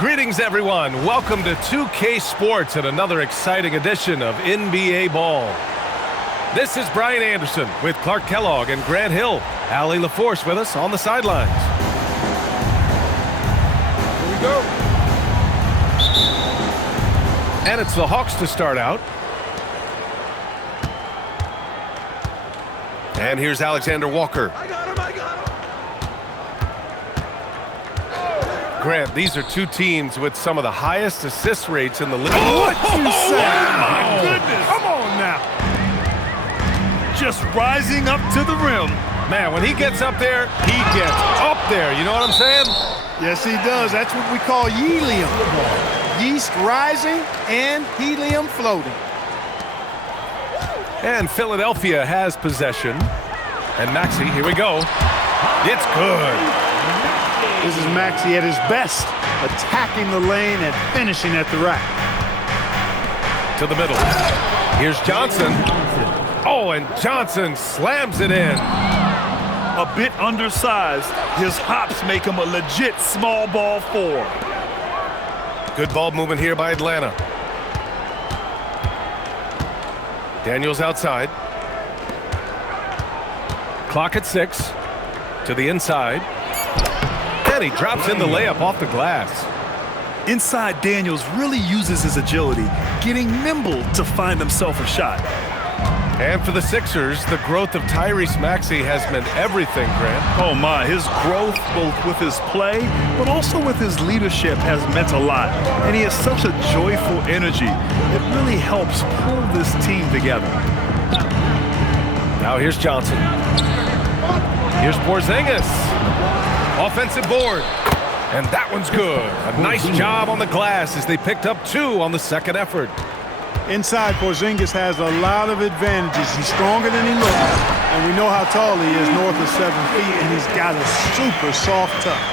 Greetings, everyone. Welcome to 2K Sports and another exciting edition of NBA Ball. This is Brian Anderson with Clark Kellogg and Grant Hill. Allie LaForce with us on the sidelines. Here we go. And it's the Hawks to start out. And here's Alexander Walker. I got him. Grant, these are two teams with some of the highest assist rates in the league. What you say? Oh, My goodness. Come on now. Just rising up to the rim. Man, when he gets up there, he gets up there. You know what I'm saying? Yes, he does. That's what we call helium. Yeast rising and helium floating. And Philadelphia has possession. And Maxey, here we go. It's good. This is Maxey at his best, attacking the lane and finishing at the rack. To the middle. Here's Johnson. Oh, and Johnson slams it in. A bit undersized. His hops make him a legit small ball four. Good ball movement here by Atlanta. Daniels outside. Clock at 6. To the inside. And he drops in the layup off the glass. Inside, Daniels really uses his agility, getting nimble to find himself a shot. And for the Sixers, the growth of Tyrese Maxey has meant everything, Grant. Oh my, his growth both with his play, but also with his leadership has meant a lot. And he has such a joyful energy. It really helps pull this team together. Now here's Johnson. Here's Porzingis. Offensive board. And that one's good. A nice job on the glass as they picked up 2 on the second effort. Inside, Porzingis has a lot of advantages. He's stronger than he looks, and we know how tall he is, north of 7 feet, and he's got a super soft touch.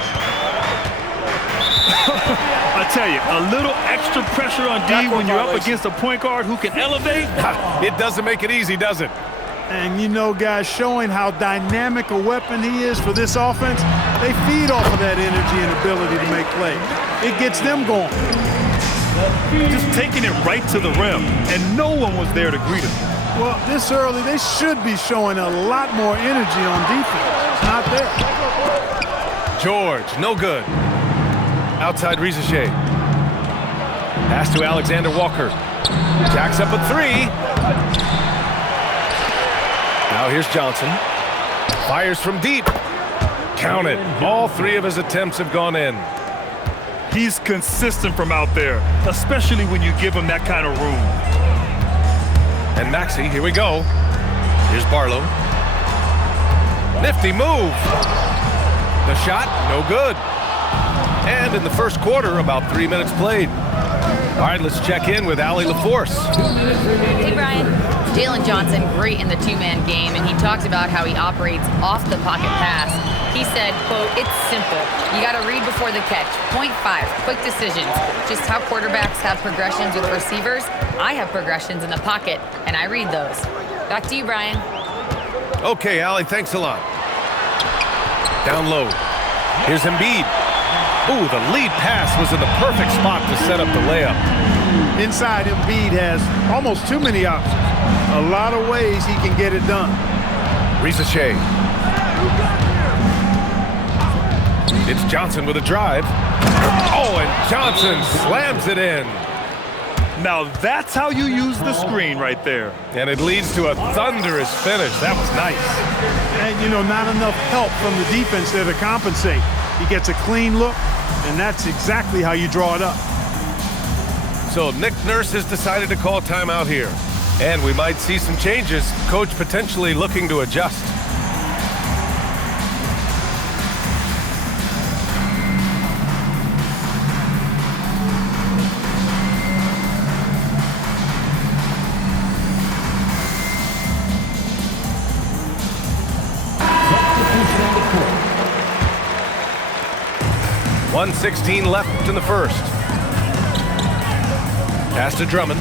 I tell you, a little extra pressure on D when you're up against a point guard who can elevate. It doesn't make it easy, does it? And you know, guys, showing how dynamic a weapon he is for this offense, they feed off of that energy and ability to make plays. It gets them going. Just taking it right to the rim, and no one was there to greet him. Well, this early, they should be showing a lot more energy on defense. It's not there. George, no good. Outside Riza Shea. Pass to Alexander Walker. Jacks up a 3. Now here's Johnson. Fires from deep. Count it. All 3 of his attempts have gone in. He's consistent from out there, especially when you give him that kind of room. And Maxey, here we go. Here's Barlow. Nifty move. The shot, no good. And in the first quarter, about 3 minutes played. All right, let's check in with Allie LaForce. Hey, Brian. Jalen Johnson, great in the two-man game, and he talked about how he operates off the pocket pass. He said, quote, "It's simple. You got to read before the catch. Point 5, quick decisions. Just how quarterbacks have progressions with receivers, I have progressions in the pocket, and I read those." Back to you, Brian. Okay, Allie, thanks a lot. Down low. Here's Embiid. Ooh, the lead pass was in the perfect spot to set up the layup. Inside, Embiid has almost too many options. A lot of ways he can get it done. Riza Shea. It's Johnson with a drive. Oh, and Johnson slams it in. Now that's how you use the screen right there. And it leads to a thunderous finish. That was nice. And, you know, not enough help from the defense there to compensate. He gets a clean look, and that's exactly how you draw it up. So Nick Nurse has decided to call timeout here. And we might see some changes. Coach potentially looking to adjust. .116 left in the first. Pass to Drummond.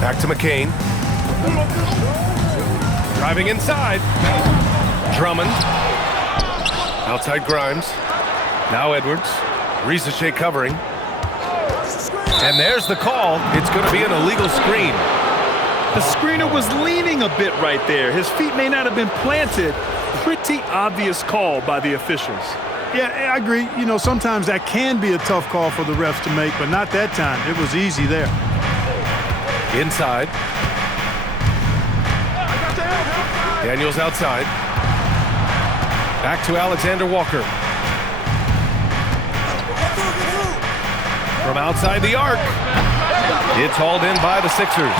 Back to McCain. Driving inside. Drummond. Outside Grimes. Now Edwards. Risacher covering. And there's the call. It's going to be an illegal screen. The screener was leaning a bit right there. His feet may not have been planted. Pretty obvious call by the officials. Yeah, I agree. You know, sometimes that can be a tough call for the refs to make, but not that time. It was easy there. Inside. Daniels outside. Back to Alexander Walker. From outside the arc. It's hauled in by the Sixers.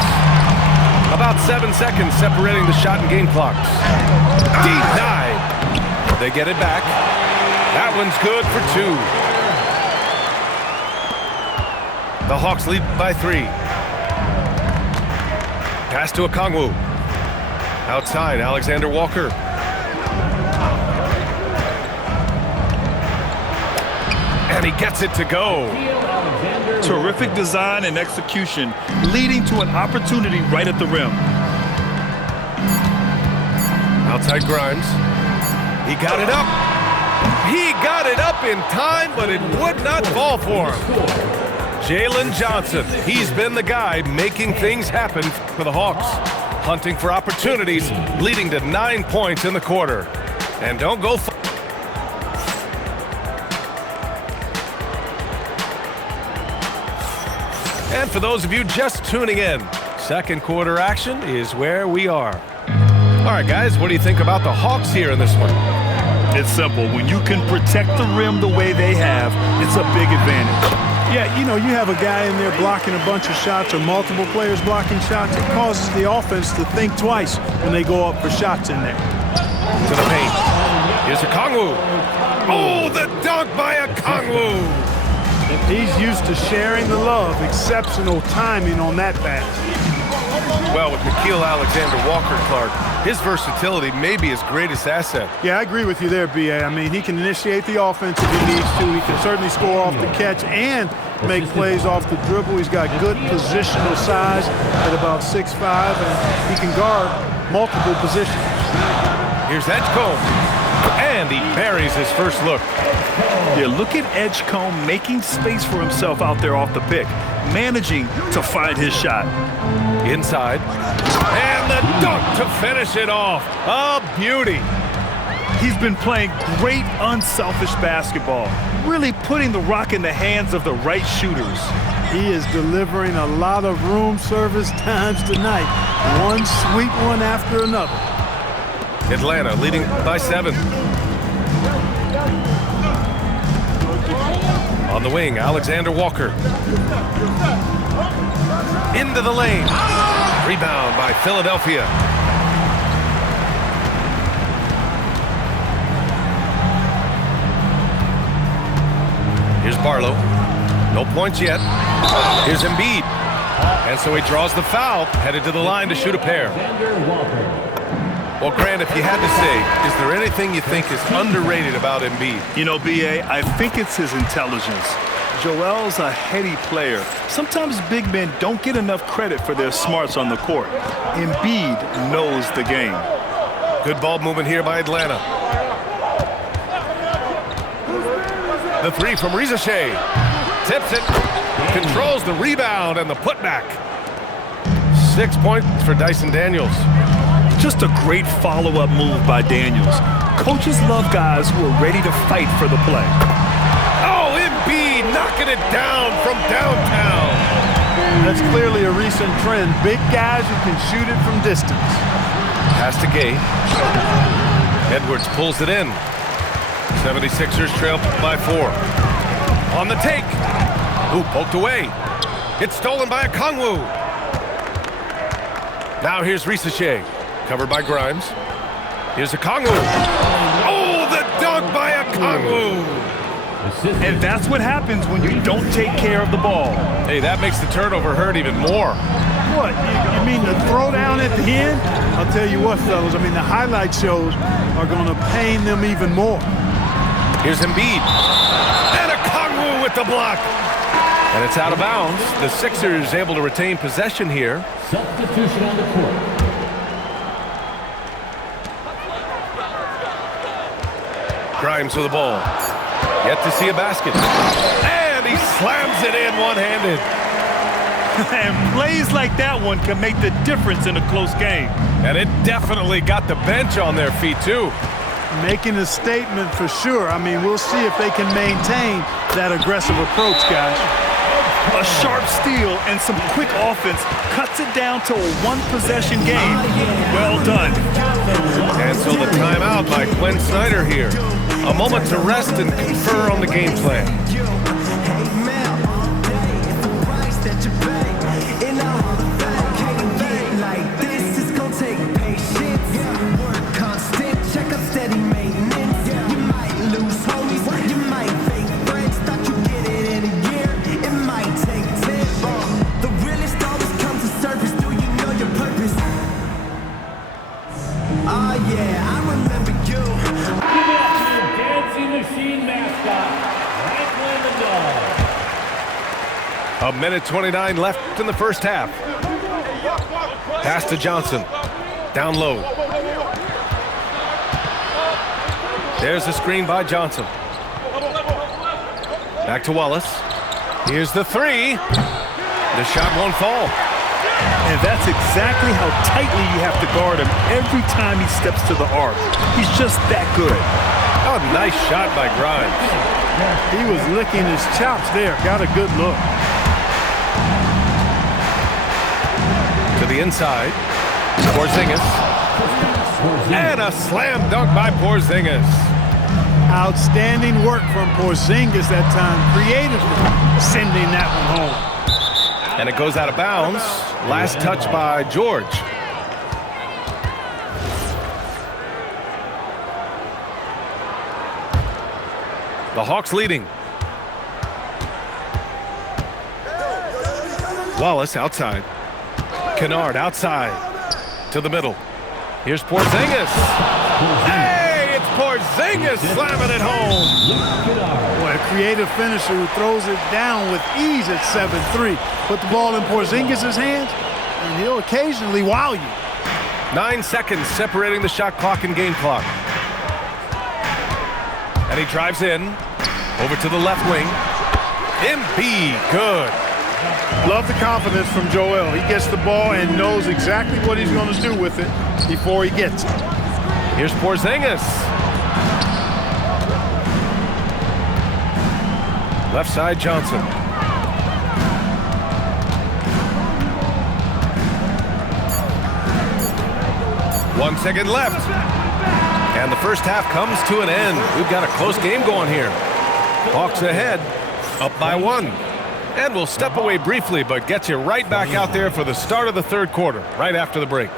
About 7 seconds separating the shot and game clocks. Denied. They get it back. That one's good for 2. The Hawks lead by 3. Pass to Okongwu. Outside, Alexander Walker. And he gets it to go. Terrific design and execution, leading to an opportunity right at the rim. Outside Grimes. He got it up. He got it up in time, but it would not fall for him. Jalen Johnson, he's been the guy making things happen for the Hawks. Hunting for opportunities, leading to 9 points in the quarter. And don't go far. And for those of you just tuning in, second quarter action is where we are. All right, guys, what do you think about the Hawks here in this one? It's simple. When you can protect the rim the way they have, it's a big advantage. Yeah, you know, you have a guy in there blocking a bunch of shots or multiple players blocking shots. It causes the offense to think twice when they go up for shots in there. To the paint. Here's Okongwu. Oh, the dunk by Okongwu. He's used to sharing the love. Exceptional timing on that pass. Well, with Nickeil Alexander-Walker, Clark, his versatility may be his greatest asset. Yeah, I agree with you there, B.A. I mean, he can initiate the offense if he needs to. He can certainly score off the catch and make plays off the dribble. He's got good positional size at about 6'5", and he can guard multiple positions. Here's Edgecombe, and he buries his first look. Yeah, look at Edgecombe making space for himself out there off the pick, managing to find his shot. Inside, and the dunk to finish it off. A beauty. He's been playing great unselfish basketball, really putting the rock in the hands of the right shooters. He is delivering a lot of room service times tonight. One sweet one after another. Atlanta leading by 7. On the wing, Alexander Walker. Into the lane. Rebound by Philadelphia. Here's Barlow. No points yet. Here's Embiid. And so he draws the foul, headed to the line to shoot a pair. Well, Grant, if you had to say, is there anything you think is underrated about Embiid? You know, B.A., I think it's his intelligence. Joel's a heady player. Sometimes big men don't get enough credit for their smarts on the court. Embiid knows the game. Good ball movement here by Atlanta. The three from Risacher. Tips it. Controls the rebound and the putback. 6 points for Dyson Daniels. Just a great follow-up move by Daniels. Coaches love guys who are ready to fight for the play. Oh, Embiid knocking it down from downtown. That's clearly a recent trend. Big guys who can shoot it from distance. Pass to Gay. Edwards pulls it in. 76ers trail by 4. On the take. Ooh, poked away. It's stolen by Okongwu. Now here's Risacher. Covered by Grimes. Here's Okongwu. Oh, the dunk by Okongwu. And that's what happens when you don't take care of the ball. Hey, that makes the turnover hurt even more. What, you mean the throwdown at the end? I'll tell you what, fellas, I mean, the highlight shows are going to pain them even more. Here's Embiid. And Okongwu with the block. And it's out of bounds. The Sixers able to retain possession here. Substitution on the court. Grimes with the ball. Yet to see a basket. And he slams it in one-handed. And plays like that one can make the difference in a close game. And it definitely got the bench on their feet, too. Making a statement for sure. I mean, we'll see if they can maintain that aggressive approach, guys. A sharp steal and some quick offense cuts it down to a one-possession game. Well done. Cancel the timeout by Quinn Snyder here. A moment to rest and confer on the game plan. A minute 29 left in the first half. Pass to Johnson. Down low. There's the screen by Johnson. Back to Wallace. Here's the three. The shot won't fall. And that's exactly how tightly you have to guard him every time he steps to the arc. He's just that good. Oh, nice shot by Grimes. He was licking his chops there. Got a good look. To the inside. Porzingis. And a slam dunk by Porzingis. Outstanding work from Porzingis that time, creatively sending that one home. And it goes out of bounds. Last touch by George. The Hawks leading. Wallace outside. Kennard outside to the middle. Here's Porzingis. Hey, it's Porzingis slamming it home. Boy, a creative finisher who throws it down with ease at 7-3. Put the ball in Porzingis' hands, and he'll occasionally wow you. 9 seconds separating the shot clock and game clock. And he drives in. Over to the left wing. Embiid, good. Love the confidence from Joel. He gets the ball and knows exactly what he's going to do with it before he gets it. Here's Porzingis. Left side, Johnson. One second left. And the first half comes to an end. We've got a close game going here. Hawks ahead, up by 1. And we'll step away briefly, but get you right back out there for the start of the third quarter, right after the break.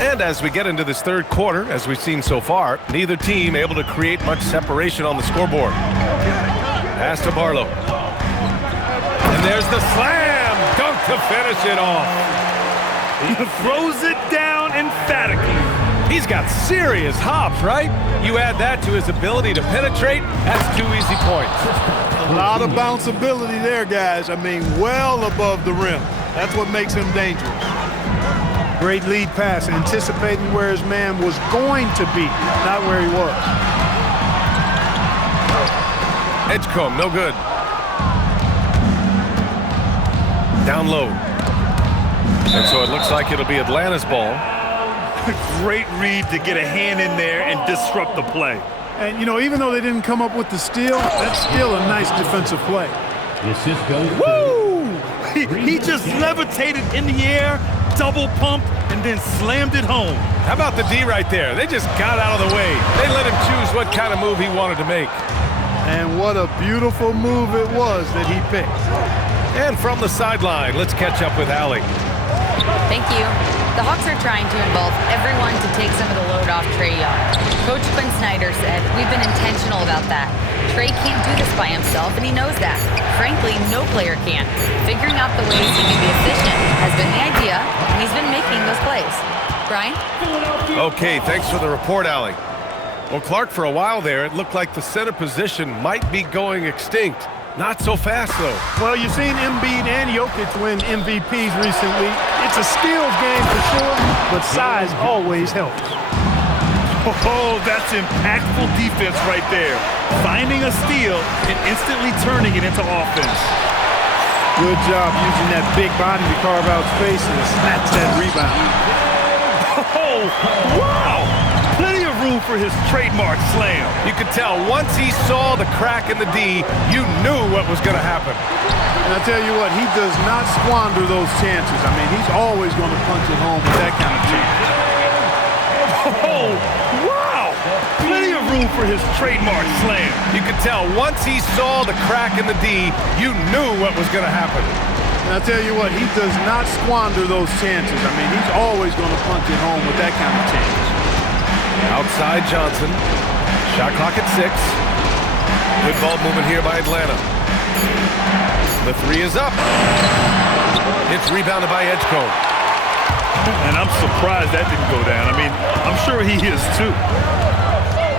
And as we get into this third quarter, as we've seen so far, neither team able to create much separation on the scoreboard. Pass to Barlow. And there's the slam dunk to finish it off. He throws it down emphatically. He's got serious hops, right? You add that to his ability to penetrate, that's 2 easy points. A lot of bounceability there, guys. I mean, well above the rim. That's what makes him dangerous. Great lead pass, anticipating where his man was going to be, not where he was. Edgecombe, no good. Down low. And so it looks like it'll be Atlanta's ball. Great read to get a hand in there and disrupt the play. And, you know, even though they didn't come up with the steal, that's still a nice defensive play. Woo! He just levitated in the air, double pumped, and then slammed it home. How about the D right there? They just got out of the way. They let him choose what kind of move he wanted to make. And what a beautiful move it was that he picked. And from the sideline, let's catch up with Allie. Thank you. The Hawks are trying to involve everyone to take some of the load off Trae Young. Coach Quinn Snyder said, "We've been intentional about that. Trae can't do this by himself, and he knows that. Frankly, no player can. Figuring out the ways he can be efficient has been the idea, and he's been making those plays." Brian? Okay, thanks for the report, Allie. Well, Clark, for a while there, it looked like the center position might be going extinct. Not so fast, though. Well, you've seen Embiid and Jokic win MVPs recently. It's a skills game for sure, but size always helps. Oh, that's impactful defense right there. Finding a steal and instantly turning it into offense. Good job using that big body to carve out space and snatch that rebound. Oh, wow! Plenty of room for his trademark slam. You could tell once he saw the crack in the D, you knew what was going to happen. And I'll tell you what, he does not squander those chances. I mean, he's always going to punch it home with that kind of chance. Oh, wow! Plenty of room for his trademark slam. You could tell once he saw the crack in the D, you knew what was going to happen. And I'll tell you what, he does not squander those chances. I mean, he's always going to punch it home with that kind of chance. Outside Johnson. Shot clock at 6. Good ball movement here by Atlanta. The three is up. It's rebounded by Edgecombe. And I'm surprised that didn't go down. I mean, I'm sure he is too.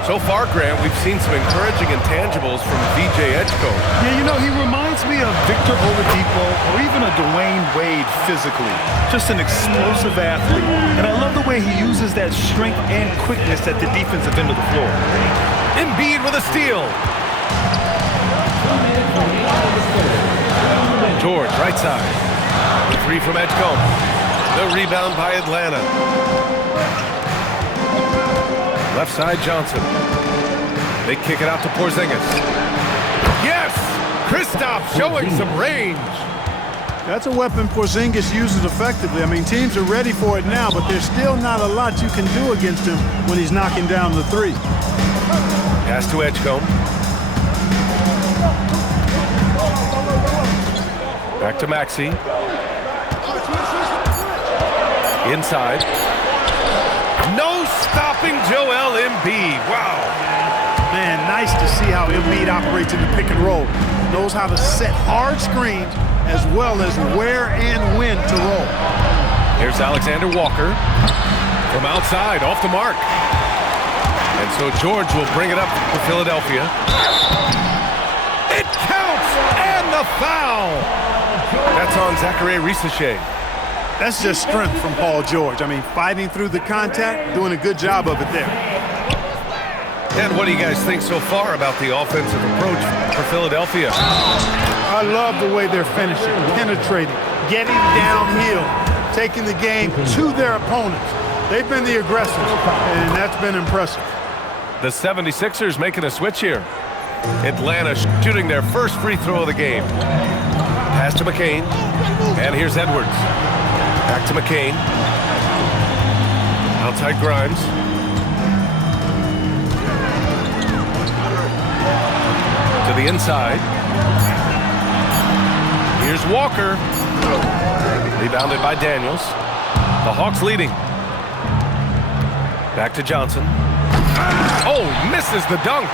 So far, Grant, we've seen some encouraging intangibles from VJ Edgecombe. Yeah, you know, he reminds me of Victor Oladipo or even a Dwayne Wade physically. Just an explosive athlete. And I love the way he uses that strength and quickness at the defensive end of the floor. Embiid with a steal. George, right side. The three from Edgecombe. The rebound by Atlanta. Left side, Johnson. They kick it out to Porzingis. Yes! Kristaps showing some range. That's a weapon Porzingis uses effectively. I mean, teams are ready for it now, but there's still not a lot you can do against him when he's knocking down the three. Pass to Edgecombe. Back to Maxey. Inside. No stopping Joel Embiid. Wow. Man, nice to see how Embiid operates in the pick and roll. Knows how to set hard screens as well as where and when to roll. Here's Alexander Walker from outside, off the mark. And so George will bring it up for Philadelphia. It counts, and the foul. That's on Zachary Risacher. That's just strength from Paul George. I mean, fighting through the contact, doing a good job of it there. And what do you guys think so far about the offensive approach for Philadelphia? I love the way they're finishing, penetrating, getting downhill, taking the game to their opponents. They've been the aggressors, and that's been impressive. The 76ers making a switch here. Atlanta shooting their first free throw of the game. Pass to McCain. And here's Edwards. Back to McCain. Outside Grimes. To the inside. Here's Walker. Rebounded by Daniels. The Hawks leading. Back to Johnson. Oh, misses the dunk.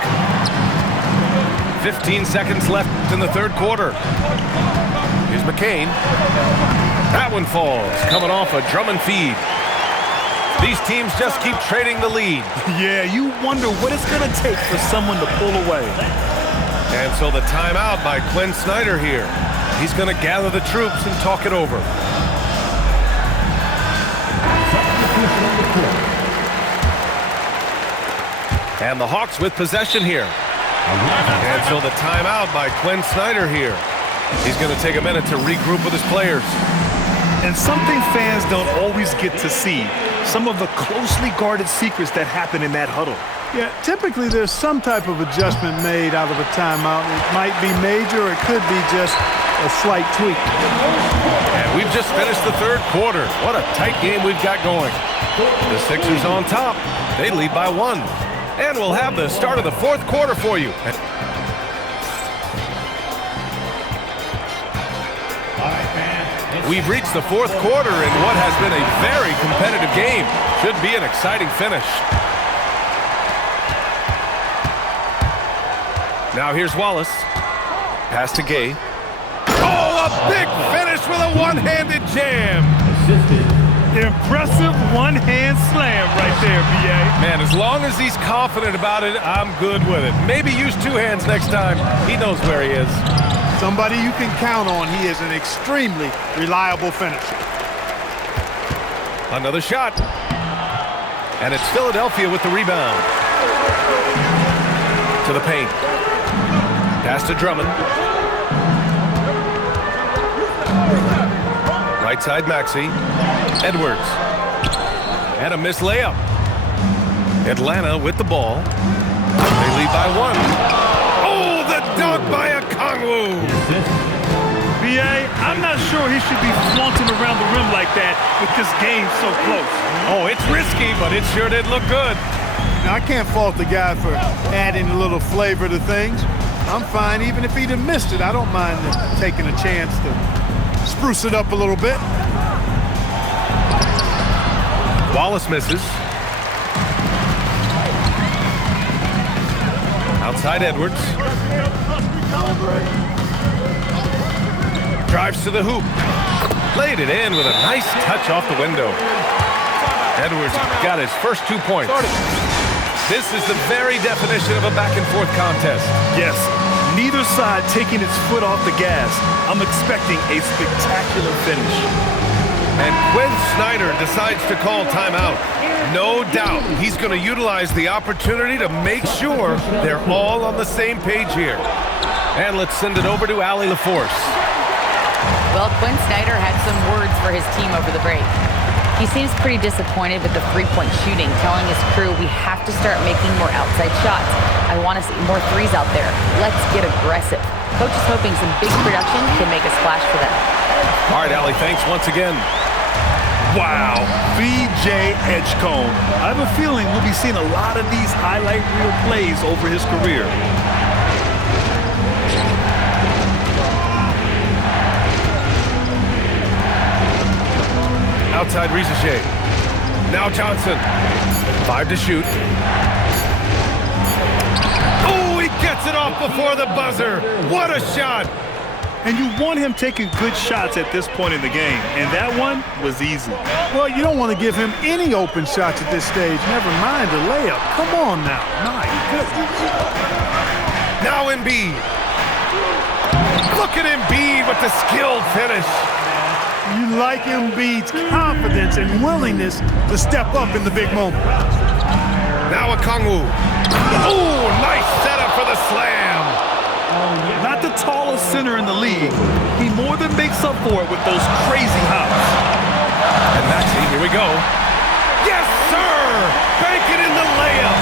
15 seconds left in the third quarter. Here's McCain. That one falls, coming off a Drummond feed. These teams just keep trading the lead. Yeah, you wonder what it's going to take for someone to pull away. And so the timeout by Quinn Snyder here. He's going to gather the troops and talk it over. And the Hawks with possession here. And so the timeout by Quinn Snyder here. He's going to take a minute to regroup with his players. And something fans don't always get to see, some of the closely guarded secrets that happen in that huddle. Yeah, typically there's some type of adjustment made out of a timeout. It might be major, or it could be just a slight tweak. And we've just finished the third quarter. What a tight game we've got going. The Sixers on top. They lead by 1. And we'll have the start of the fourth quarter for you. We've reached the fourth quarter in what has been a very competitive game. Should be an exciting finish. Now here's Wallace. Pass to Gay. Oh, a big finish with a one-handed jam. Impressive one-hand slam right there, B.A. Man, as long as he's confident about it, I'm good with it. Maybe use two hands next time. He knows where he is. Somebody you can count on. He is an extremely reliable finisher. Another shot. And it's Philadelphia with the rebound. To the paint. Pass to Drummond. Right side Maxey. Edwards. And a missed layup. Atlanta with the ball. They lead by 1. Oh, the dunk by Okongwu. B.A., I'm not sure he should be flaunting around the rim like that with this game so close. Oh, it's risky, but it sure did look good. Now, I can't fault the guy for adding a little flavor to things. I'm fine even if he'd have missed it. I don't mind taking a chance to spruce it up a little bit. Wallace misses. Outside Edwards. Drives to the hoop. Played it in with a nice touch off the window. Edwards got his first 2 points. This is the very definition of a back-and-forth contest. Yes, neither side taking its foot off the gas. I'm expecting a spectacular finish. And Quinn Snyder decides to call timeout. No doubt he's going to utilize the opportunity to make sure they're all on the same page here. And let's send it over to Allie LaForce. Well, Quinn Snyder had some words for his team over the break. He seems pretty disappointed with the three-point shooting, telling his crew we have to start making more outside shots. I want to see more threes out there. Let's get aggressive. Coach is hoping some big production can make a splash for them. All right, Allie, thanks once again. Wow, B.J. Edgecombe. I have a feeling we'll be seeing a lot of these highlight reel plays over his career. Outside Rizachet. Now Johnson. 5 to shoot. Oh, he gets it off before the buzzer. What a shot. And you want him taking good shots at this point in the game, and that one was easy. Well, you don't want to give him any open shots at this stage. Never mind a layup. Come on now. My goodness. Now Embiid. Look at Embiid with the skilled finish. You like Embiid's confidence and willingness to step up in the big moment. Now Okongwu. Oh, nice setup for the slam. Not the tallest center in the league. He more than makes up for it with those crazy hops. And Maxey, here we go. Yes, sir! Bank it in the layup.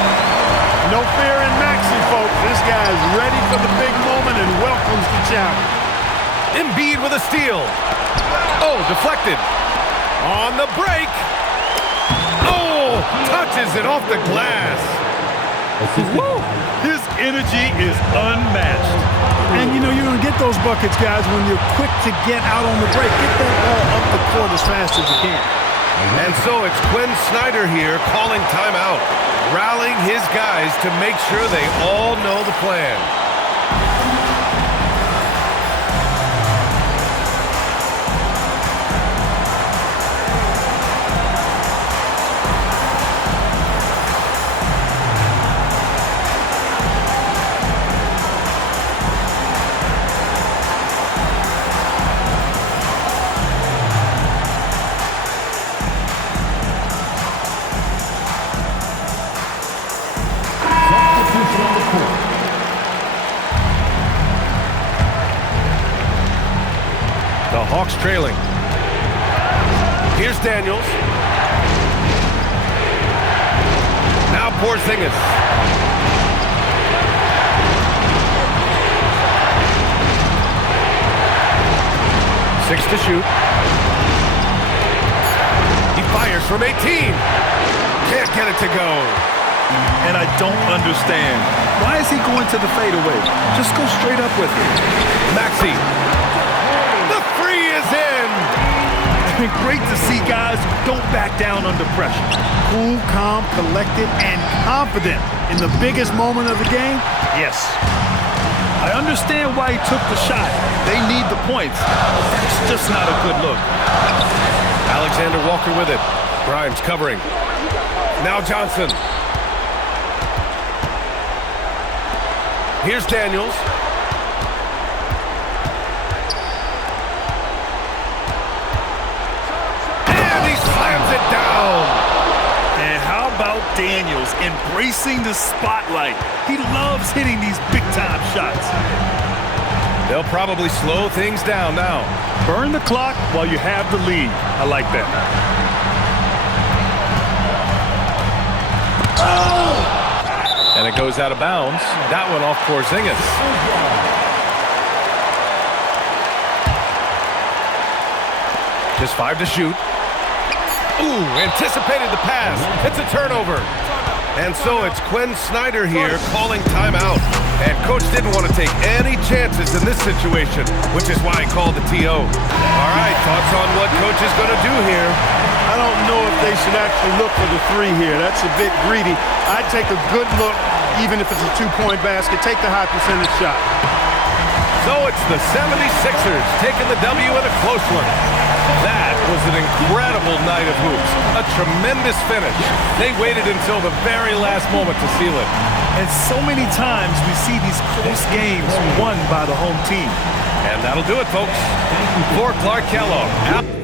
No fear in Maxey, folks. This guy is ready for the big moment and welcomes the challenge. Embiid with a steal. Oh, deflected. On the break. Oh, touches it off the glass. Woo! His energy is unmatched. And, you know, you're going to get those buckets, guys, when you're quick to get out on the break. Get that ball up the court as fast as you can. And so it's Quinn Snyder here calling timeout, rallying his guys to make sure they all know the plan. The Hawks trailing. Here's Daniels. Now Porzingis. Six to shoot. He fires from 18. Can't get it to go. And I don't understand. Why is he going to the fadeaway? Just go straight up with it. Maxey. The three is in. Great to see guys who don't back down under pressure. Cool, calm, collected, and confident in the biggest moment of the game? Yes. I understand why he took the shot. They need the points. It's just not a good look. Alexander Walker with it. Grimes covering. Now Johnson. Here's Daniels. And he slams it down. And how about about Daniels embracing the spotlight? He loves hitting these big-time shots. They'll probably slow things down now. Burn the clock while you have the lead. I like that. And it goes out of bounds. That one off Porzingis. Just 5 to shoot. Ooh, anticipated the pass. It's a turnover. And so it's Quinn Snyder here calling timeout. And coach didn't want to take any chances in this situation, which is why he called the TO. All right, thoughts on what coach is going to do here? I don't know if they should actually look for the three here. That's a bit greedy. I'd take a good look, even if it's a two-point basket. Take the high percentage shot. So it's the 76ers taking the W in a close one. That was an incredible night of hoops. A tremendous finish. They waited until the very last moment to seal it. And so many times we see these close games won by the home team. And that'll do it, folks. For Clark Kellogg.